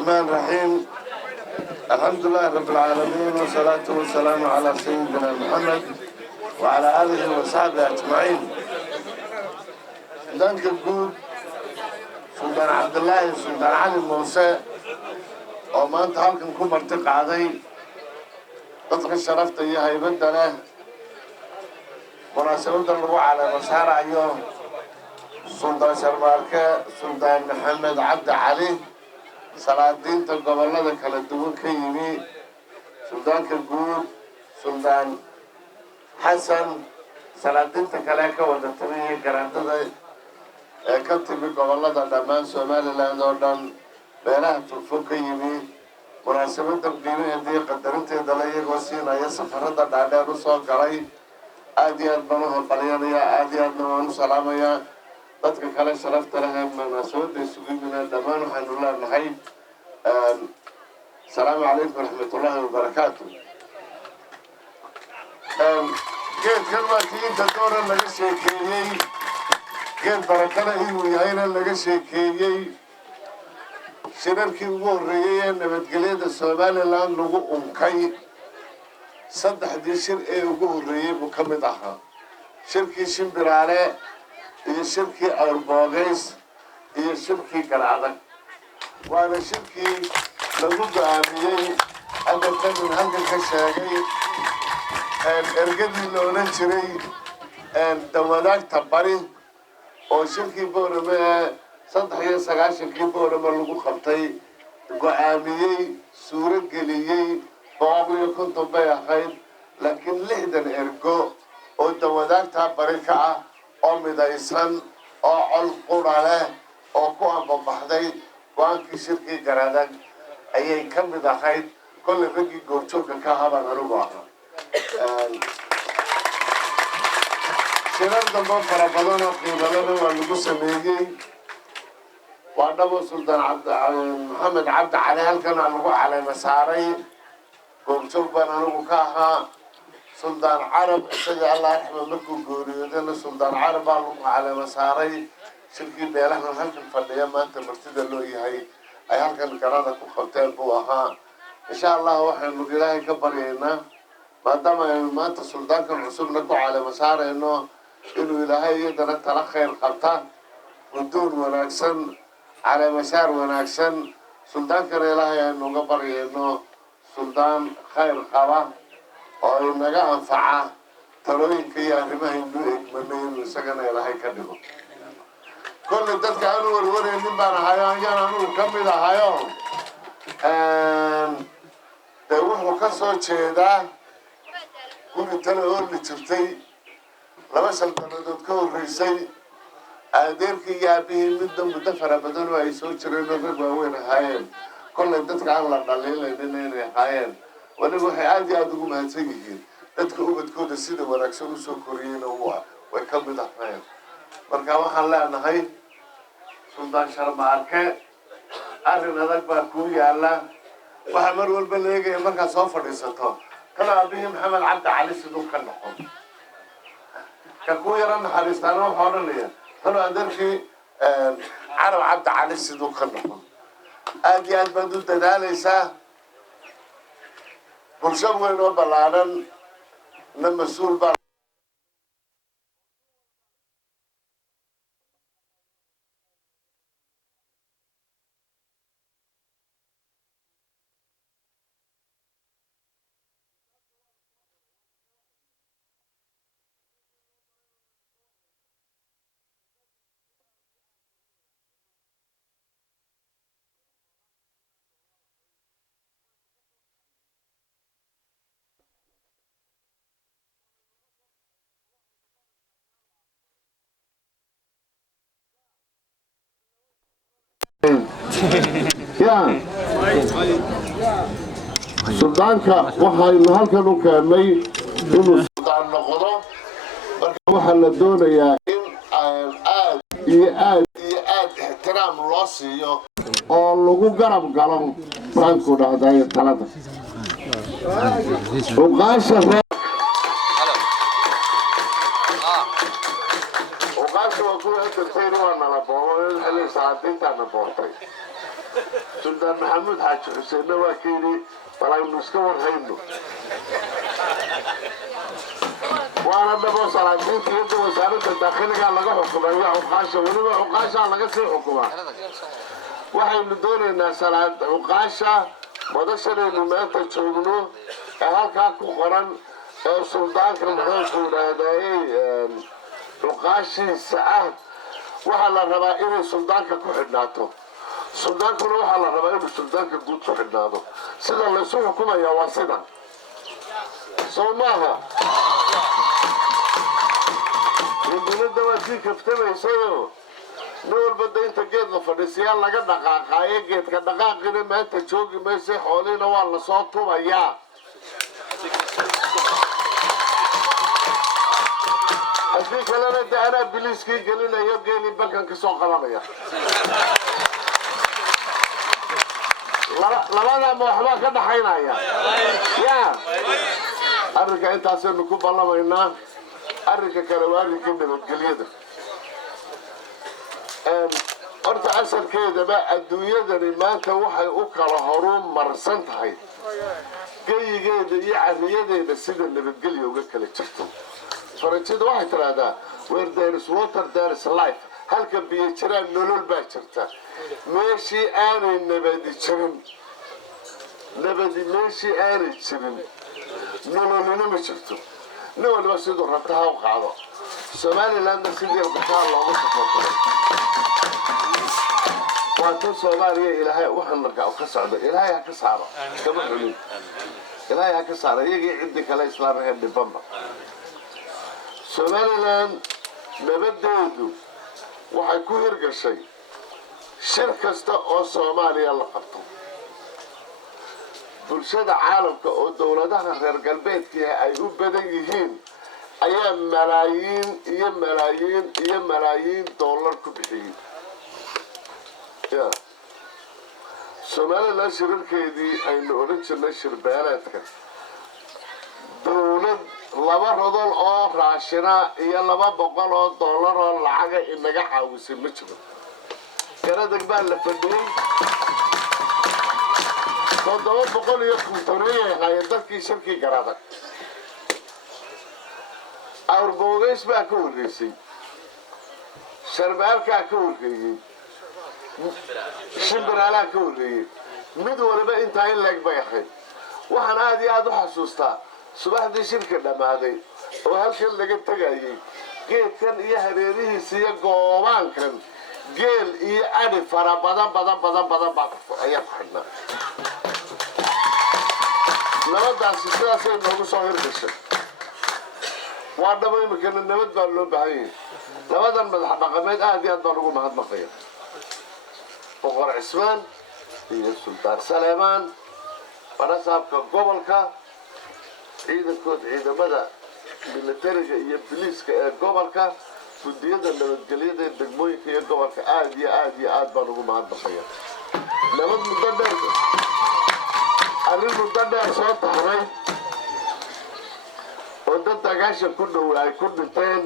الرحمن الرحيم الحمد لله رب العالمين والصلاة والسلام على سيدنا محمد وعلى آله وصحبه أجمعين. سلطان الجود سلطان عبد الله سلطان علي موسى وما أنت halkan ku marti qaaday dadka sharafta iyo haybadda leh munaasabada lagu calaamad saarayo سلطان شرماركة سلطان محمد عبد علي salaadiinta gobolada kala duwan ka yimi suldaanka guud suldaan xasan salaadiinta kale ka wada tamiya garaadada ee ka timi gobolada dhammaan somaliland oo dhan beelaha fogfog ka yimi munaasabada qiimaheedii qadarinteeda la iyagoo siinaya safarada dhaadheer u soo galay aad iyo aad baan u hambalyanaya aad iyo aadna waan u salaamayaa dadka kale sharafta leh ee munaasabada isugu yimina dhammaan waxaanu leenahay السلام عليكم ورحمة الله وبركاته. كيف كلمة أنت دورا لقى شيكيني كيف بركنا ويانا لقى شيكيني شركة ورية نبتقليد السومالي لان لغو أمكي صدح دي شركة ورية مكمدها شركة شمبرالي هي شركة أرباغيس هي شركة كالعادة وأنا شركة لابد عاميين أنا كان من هلك الشاقي الإرقادي اللي وننشري دواناك تباري وشركة بورما صدح يساقا شركة بورما لغو خبطي قعاميين سورة قليين بغاقلي كنتم بيا خير لكن لحدا إرقو ودواناك تباري كعا أو مدايسان أو علقور عليه أو كوان ببحدي وانكي شركة قرادك ayay ka mid ahayd kolley raggii goobjoogka ka habaan anugu ahaa shirar dambe fara badan oo qiimalana waa lagu sameeyey waa dhabo suldaan maxamed cabdi cali halkana lagu caleema saaray goobjoog baan anugu ka ahaa suldaan carab isaga allah raxma markuu gooriyoodana suldaan carab baa lagu caleema saaray shirkii beelahan halkan fadhiya maanta martida loo yahay ay halkan garada ku qabteen buu ahaa insha allah waxaanu ilaahay ka baryaynaa maadaama aynu maanta suldaankan cusubna ku caleema saarayno inuu ilaahay iyadana tala khayr qabta gudoon wanaagsan caleema saar wanaagsan suldaankana ilaahay aynu uga baryayno suldaan khayr qaba oo inaga anfaca talooyinka iyo arrimahaynu egmanay inuu isagana ilaahay ka dhigo كل الدكتور كانوا وروري من بنا هايان أنا نكمل هايان تروح وكسر شيء ده كل التلاتة اللي شفتي لما سلطنا دكتور رئيسي أدير كي يابيه مدة مدفرة بدون ويسوي شرينا في بوين هايان كل الدكتور على قليل إننا هايان ونقول عادي أدوم هتيجي تدخل بتكون السيد وركسون سكرين هو ويكمل هايان marka waxaan leenahay suldaan sharmaarke arrin adag baa ku yaala waxa mar walba leegay marka soo fadhiisato kala abiy maxamed cabdi cali sidoo ka noqon ka ku yaran xariistaan waxa oranaya kala adarkii carab cabdi cali sidoo ka noqon aad iyo aad baan u dadaalaysaa bulshada weyn oo ballaaran na mas'uul baa يا سلطانك waxaynu halkan u keenay inuu suldaan noqdo marka waxa la doonayaa in aad iyo aad ixtiraam loo siiyo oo lagu garab galo franco dhacday talada uqaasha waa kuwa dadkayna waa nala boobo xilli saacadintaana boortay سلطان محمود حاج حسين نواكيني طلعوا نسكور هينو وانا نبو صلاحين في يد وزارة الداخلية قال لقى حكومة يا عقاشة ونبو عقاشة لقى سي حكومة waxay doonaynaa salaad uqaasha madashadeenu maanta joogno ee halkaa ku qoran ee suldaanka muxuu yidhaahdaayey uqaashiisa ah waxaa la rabaa inay suldaanka ku xidhnaato suldaankuna waxaa la rabaa inuu suldaanka guud ku xidhnaado sida laysu xukumaya waa sidan soo maaha dowladda waa sii kaftamaysayo نقول بدي أنت جيت لفرنسيا لقى دقاقة جيت كدقاقة ما أنت تشوقي ما يصير حوالينا والله صوتهم أياه أشوف كلامه ده أنا بليسكي قال لنا يبقى لي بكن كسوق كلامه لا لا ما حلا كده حينا يا أرجع أنت عشان نكون بالله ما ينا أرجع كلامه كده بالجليد horta asalkeedaba adduunyadani maanta waxay u kala horuun marsan tahay geyigeeda iyo cariyadeeda sida nabadgelya uga kala jirto faranjida waxay tiraahdaa where there is water there is life halka biyo jiraan nolol baa jirta meeshii aanay nabadi jirin meeshii aanay jirin nololina ma jirto nin waliba siduu rabta ha u qaado somalilandna sidii rabtaa loogu safartay وأنتم صومالية إلهي وحنا نرجع وكسر إلهي هكسر كم حلو إلهي هكسر يجي عندك الإسلام هندي بمبا صوماليلاند نبدأ وحيكون يرجع شيء شركة أو صوماليا اللي قبضوا بلشة عالم كدولة ده غير قلبيت كي أيوب بديهين أيام ملايين دولار كبيرين يا Somaliland shirkeedii aynu oran jirnay shirbeeleedka dawlad laba rodol oo raashina iyo $200 oo lacag inaga caawisay ma jiro garadag baa la fadhiyay $700 iyo kuntorey ay dadkii shirkii garadag awrbogeys baa ka wareysay sharbeelka ka wareeyay shimbiraala ka wareeyay mid walba inta in lag bayxay waxaan aad iyo aad u xasuustaa subaxdii shirka dhamaaday oo halkan laga tagayay geedkan iyo hareerihiisa iyo goobaankan geel iyo adhi fara badan baa ayaa ku xidhnaa nabadaasi sidaasay noogu soo hirgashay waa dhabo imikana nabad baa loo baahan yahay labadan madax dhaqameed aad iyo aad baan ugu mahadnaqaya boqor cismaan iyo sultaan saleemaan barasaabka gobolka ciidamada militariga iyo biliiska ee gobolka gudiyada nabadgelyada degmooyinka iyo gobolka aad iyo aad baan ugu mahadnaqaya nabad muddo dheer arrin muddo dheer soo taxray oo dad dagaashan ku dhow ay ku dhinteen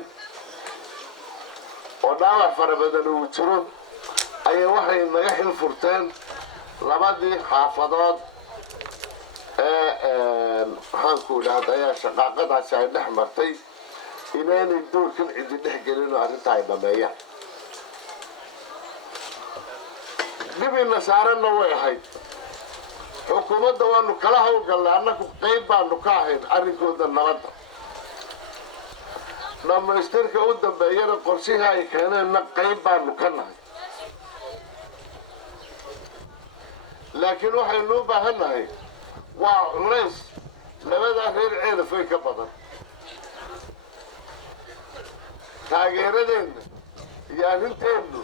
oo dhaawac fara badan uu jiro ayay waxay naga xil furteen labadii xaafadood ee waxaan ku idhaahdaa shaqaaqadaasi ay dhex martay inaanay doorkan cidi dhex gelin oo arrinta ay dhameeyaan dhibina saaranna way ahayd xukuumadda waanu kala howlgallay annagu qayb baanu ka ahayn arrinkooda nabadda dhammaystirka u dambeeyana qorshihii ay keeneenna qayb baanu ka nahay laakiin waxaynu u baahan nahay waa culays labadaa reer ceelafay ka badan taageeradeenna iyo arrinteennu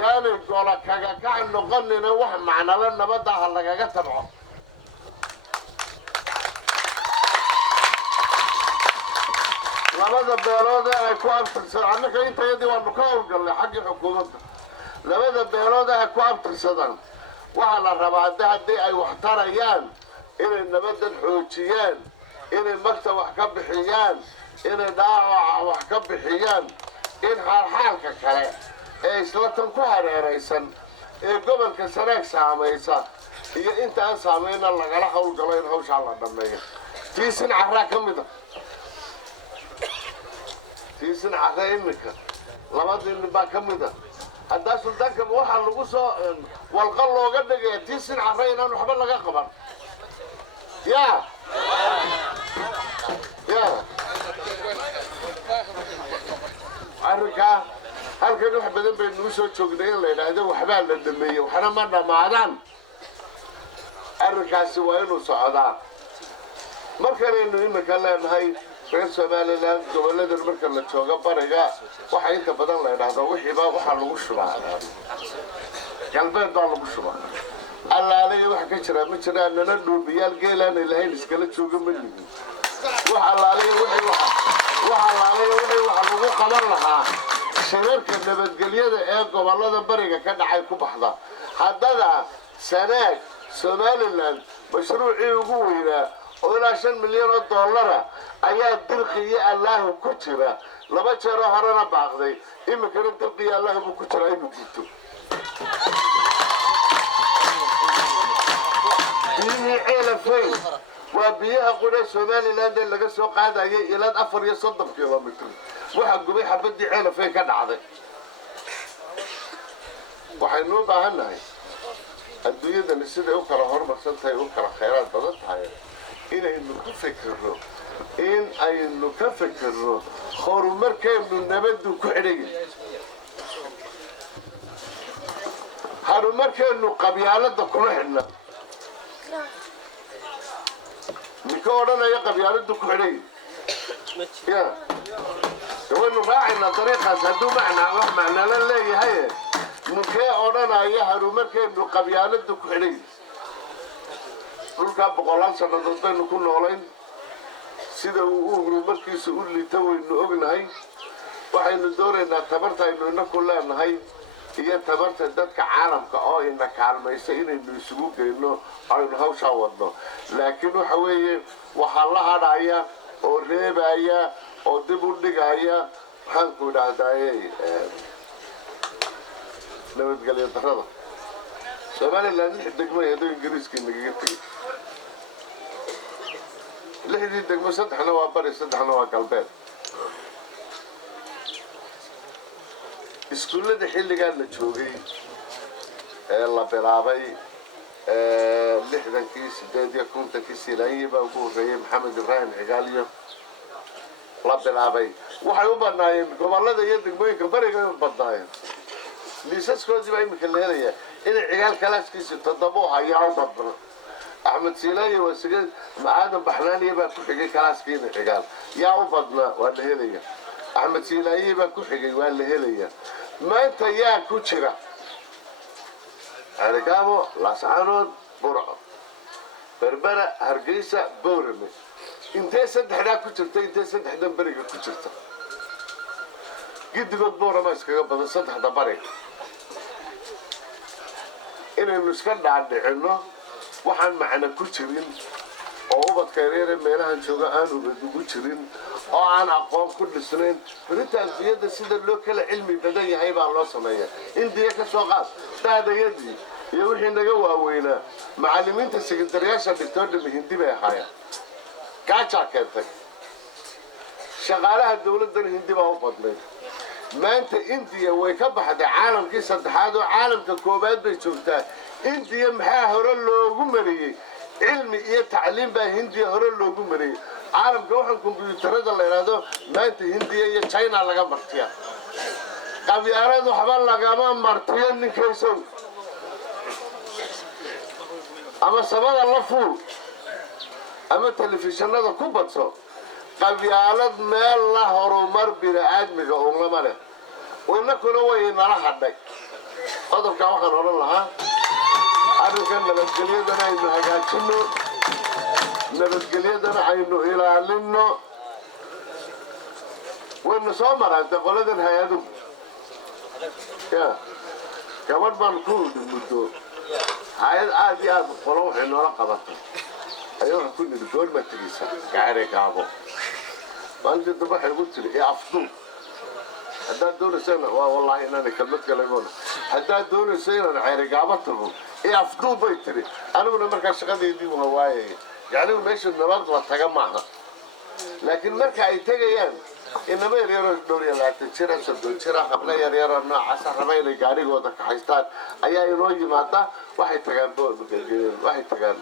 yaanay gola kagakac noqonina wax macnala nabadda ha lagaga tabco labada beelood ee ay ku abtirsadaan annaka intayadii waanu ka howlgallay xaggii xukuumadda labada beelood ee ay ku abtirsadaan waxaa la rabaa haddii ay wax tarayaan inay nabaddan xoojiyaan inay magta wax ka bixiyaan inay dhaawaca wax ka bixiyaan in xaalxaalka kale ee isla tan ku hareeraysan قبل كسرك ساميسا هي أنت سامينا لقلا حول قلين هوش على دمية في سن عراء كم ده في سن عراء إنك لما تنبأ كم ده هذا سلطان كم واحد لقصة والقلة قد جاء في سن عراء إنه حبل لقى خبر يا عركا هل كانوا حبذين بينوسوا تشوقنين لنا هذا وحبال للدمية وحنا مرنا معدان عركا سوائن وصعدان مركان إنه مكان لأن هاي رئيس سومالي لأن جوالد المركان لتشوقا بارقا وحا إنت بدن لنا هذا وحبا وحا لغشبا قلبين دون لغشبا الله عليه وحا كشرا مشرا أننا نوبيال قيلان اللي هاي نسكالت شوقا مني وحا الله عليه وحا لغو قبر لها شرارك النباتقلية ee gobolada bariga ka dhacay ku baxda haddana sanaag Somaliland mashruucii ugu weynaa oo ilaa 5 milyan oo dollar ayaa dirqiye Allah ku jira laba jeer horena baaqday imika dirqiye Allah ku jira inuu gudto biyihii ceelafay waa biyaha qura Somaliland ee laga soo qaadayay ilaa 4 kilomitir waxa gubay xabadii ceelafay ka dhacday waxaynu u baahannahay adduunyada sida u kala horumarsan tahay u kala khayraad badan tahay inaynu ku fikirno in aynu ka fikirno horumarkeenu nabadu ku xidhay horumarkeenu qabyaalada kuma xidhna ninka odhanaya qabyaaladu ku xidhay ya وإنه راعينا طريقة سدوا معنا وحنا لله هي نكى أورانا يا هرومركي إنه قبيلة دكحلي نلقى بقولان سنة ضدنا نكون أولين سيدا وهرومركي سؤول لي توي إنه أغنى هاي وحين الدور إن اعتبرتها إنه إنه كلها إن هاي هي اعتبرت ذاتك عالم إنك عالم يسأل إنه يسوق إنه عين هوش عوضنا لكنه حويه وحلها رعيا وريبايا oo dib u dhigaya waxaan ku dhaahday nabadgelyo darrada Somaliland degmada Ingiriiska naga tagay lixdii degmo saddexna waa bari saddexna waa galbeed iskuulada xilligan la joogay ee la bilaabay 60kii 8kii Silaayay baa ugu horeeyay Maxamed Ibrahim Cigaaliyo la bilaabay waxay u badnaayeen gobolada iyo degmooyinka bariga u badnaayeen liisaskoodii baa imika leeyahay in cigaal kalaaskiisa toddobo hayaa u badna Axmed Silaay waa sigad Aadan Baxlaaniye baa ku xigay kalaaskiina cigaal yaa u badna waa la helaya Axmed Silaay baa ku xigay waa la helaya maanta yaa ku jira Argabo Lascaanood Burco Berbera Hargeysa Boorame intee saddexda ku jirta intee saddexda bariga ku jirta gidigood boorama iskaga badan saddexda bariga inaynu iska dhaadhicino waxaan macna ku jirin oo ubadka yaryar meelahan jooga aan ugu jirin oo aan aqoon ku dhisnayn baritaan diyada sida loo kala cilmi badan yahay baa loo sameeyaa indiya ka soo qaad daadayadii iyo wixii naga waaweynaa macallimiinta sekretariyaasha dhigtooda hindi bay ahaayeen كاتشا كنتك شغالها الدولة ده هندي بقى وفضلين ما أنت إنديا ويكبح ده عالم كيس هذا عالم ككوبات بيشوفته إنديا محاه هرلو جمري علمي إيه تعليم بقى هنديا هرلو جمري عالم كوحن كمبيوترات اللي هذا ما أنت هنديا يا تشاينا لقى مرتيا قبل أرادوا حبال لقى ما مرتيا نكيسو أما سبب الله فوق أما التلفزيون هذا كوباتسو قبيالات مال الله هرومر بنادمك أملا ماله وإنكم هو ينرح عندك هذا كم خن هذا الله أنا كان نبتقليه ده إنه هجاتشنو نبتقليه ده إنه إلى علنو وإنه صامر أنت قلت الهيادو يا كمان بنقول المدور عادي قلوه إنه رقبته أيوة كل الدول ما تجيسها كعرق عبو ما أنت تروح قلت لي إيه عفضو هذا دون سنة والله إنني كلمت كلامنا هذا دون سنة عير قابتهم إيه أفضل بيتري أنا ولا مركز شغلي دي وهواي يعني ماشي النبض وتجمعها لكن مركز يتجيان إنما يرى دوري لا تشرح سد تشرح قبل يرى إنه عسى رمي لجاري وذاك حيستان أيها يروي ماذا واحد تجنبه واحد تجنب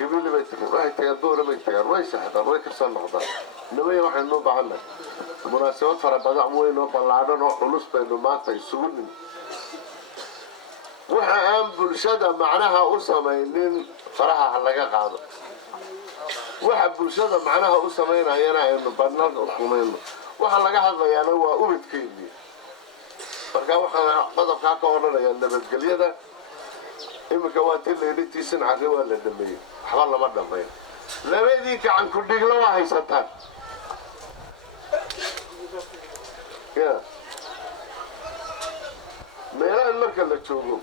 قبل بيتك واحد تجنبه رمي تجنب ويش هذا ويش كسر نقطة إنما يروح النوب عنه مناسبات فربنا عموي نوب العادة نوع خلص بينه ما تيسون وحام بالشدة معناها أسمين صراحة حلقة قاعدة واحد بالشدة معناها أسمين أيانا إنه بنات أخوين وحلقة هذا يعني هو أبد كيني فرجعوا خنا قدر كاكورنا يعني بالجلية ده إما كواتين اللي تيسن عليه ولا دمية حوالنا ما دمية لا بديك عن كل دجلة هاي ستان يا ميلا المركز اللي تشوفه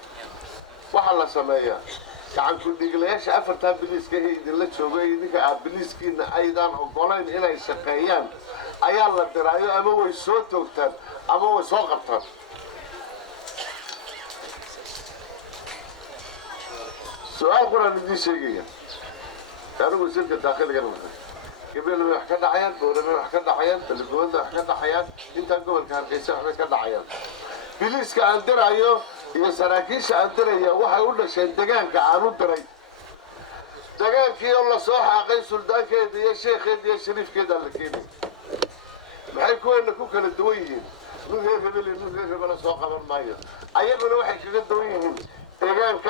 وحلا سمايا كان كل دجليش أفرتها بليس كهي اللي تشوفه يديك بليس كنا أيضا وقولين إلى الشقيان أيال الدرايو أما هو يسوت وقتها أما هو يسوقتها سؤال قرآن دي شيء كانوا بيصير كداخل جنبه قبل ما يحكي عيان ولما يحكي عيان اللي ده يحكي عيان انت قبل كان قيسه يحكي عيان بليس كان درايو يا سراكيش عن دريا waxa u dhashay deegaanka aan u diray deegaankii oo la soo xaqay suldaankeeda iyo sheekheeda iyo shariifkeeda la keenay maxay ku kala duwan yihiin nuuga hebel soo qaban maayo ayaguna waxay kaga duwan yihiin deegaanka